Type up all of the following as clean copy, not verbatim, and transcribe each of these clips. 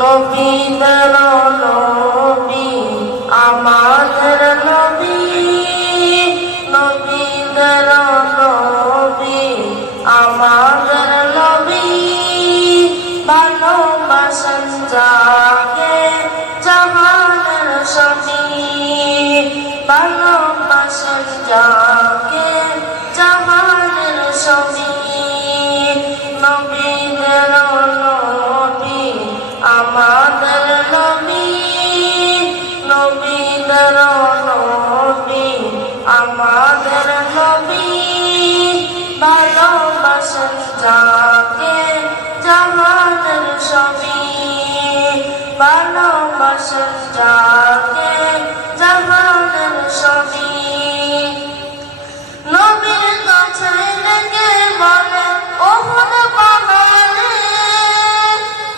নবীদের নবী আমাদের নবী, নবীদের নবী আমাদের নবী, ভালোবাসেন যাকে জাহানের সবই, ভালোবাসেন যাকে জাহানের সবই। নবীদের নবী আমাদের নবী, নবীদের নবী আমাদের নবী, ভালোবাসেন যাকে জাহানের সবই, ভালোবাসেন যাকে জাহানের সবই। নবীর কাছে ডেকে বলে ওহুদ পাহাড়ে,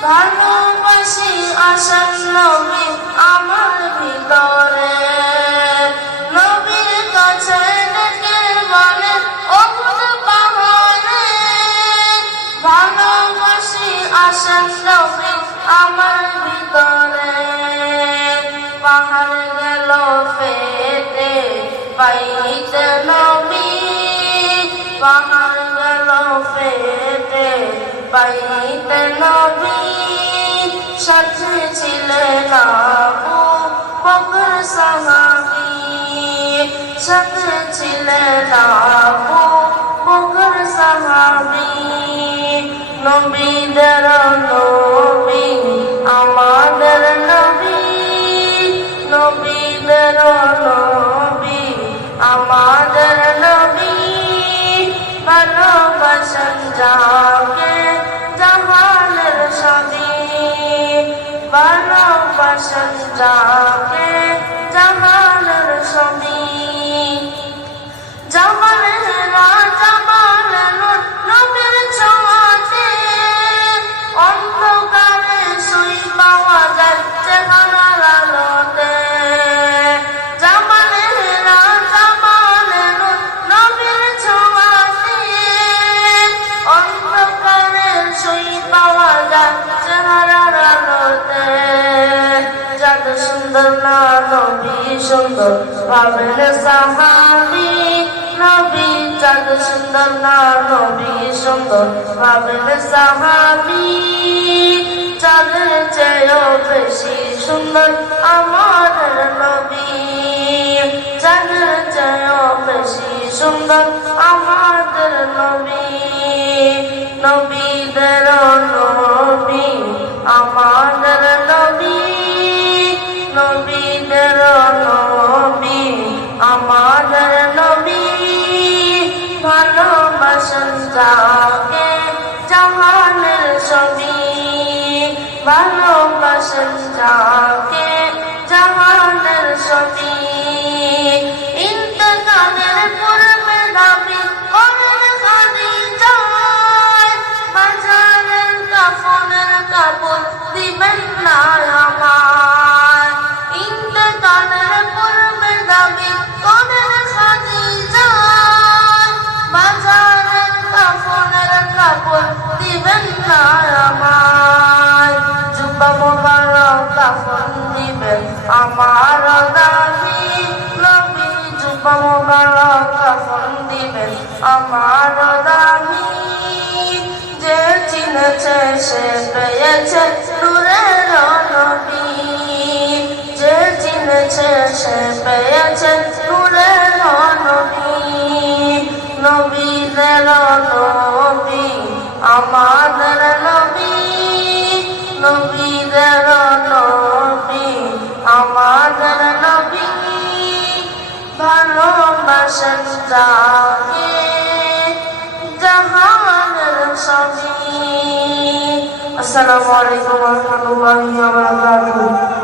ভালোবাসি আসেন নবী আমার ভিতরে। নবীর কাছে ডেকে বলে ওহুদ পাহাড়ে, ভালোবাসি আসেন নবী আমার ভিতরে। পাহাড় গেল ফেটে পাইতে নবী, পাহাড় গেল ফেটে পাইতে নবী, সাথে ছিলেন আবু বকর সাহাবী, সাথে ছিলেন আবু বকর সাহাবী। নবীদের নবী আমাদের নবী, নবীদের নবী আমাদের নবী, ভালোবাসেন যাকে জাহানের সবই, ভালোবাসেন যাকে জাহানের সবই। জামালেরা জামালে নবীর ছোঁয়াতে, অন্ধকারে সুই পাওয়া যায় চেহারার আলোতে। জামালেরা জামালে নবীর ছোঁয়াতে, অন্ধকারে সুই পাওয়া যায় চেহারার আলোতে। যাদ সুন্দর না নবী সুন্দর পাবেন সাহাবী, নবী চাঁদ সুন্দর না নবী সুন্দর পাবেন সাহাবী। চাঁদের চেয়েও বেশি সুন্দর আমাদের নবী, চাঁদের চেয়েও বেশি সুন্দর আমাদের নবী। নবীদের নবী আমাদের নবী, নবীদের নবী আমাদের নবী, ভালোবাসেন যাকে জাহানের সবই, ভালোবাসেন যাকে জাহানের সবই। ইন্তেকালের পূর্বে দাবি করেন খাদিজা, বাজারের কাফনের কাপড় দিবেন না আমায়। ইন্তেকালের পূর্বে দাবি করেন খাদিজা, বাজারের কাফনের কাপড় দিবেন না আমায়। জুব্বা মোবারক কাফন দিবেন আমার দাবি, নবী জুব্বা মোবারক কাফন দিবেন আমার দাবি। যে চিনেছে সে পেয়েছে নূরের নবী, যে চিনেছে সে পেয়েছে নূরের নবী। নবীদের নবী আমাদের নবী, নবীদের নবী আমাদের নবী, ভালোবাসেন যাকে জাহানের সবই। আসসালামু আলাইকুম ওয়া রাহমাতুল্লাহি ওয়া বারাকাতুহু।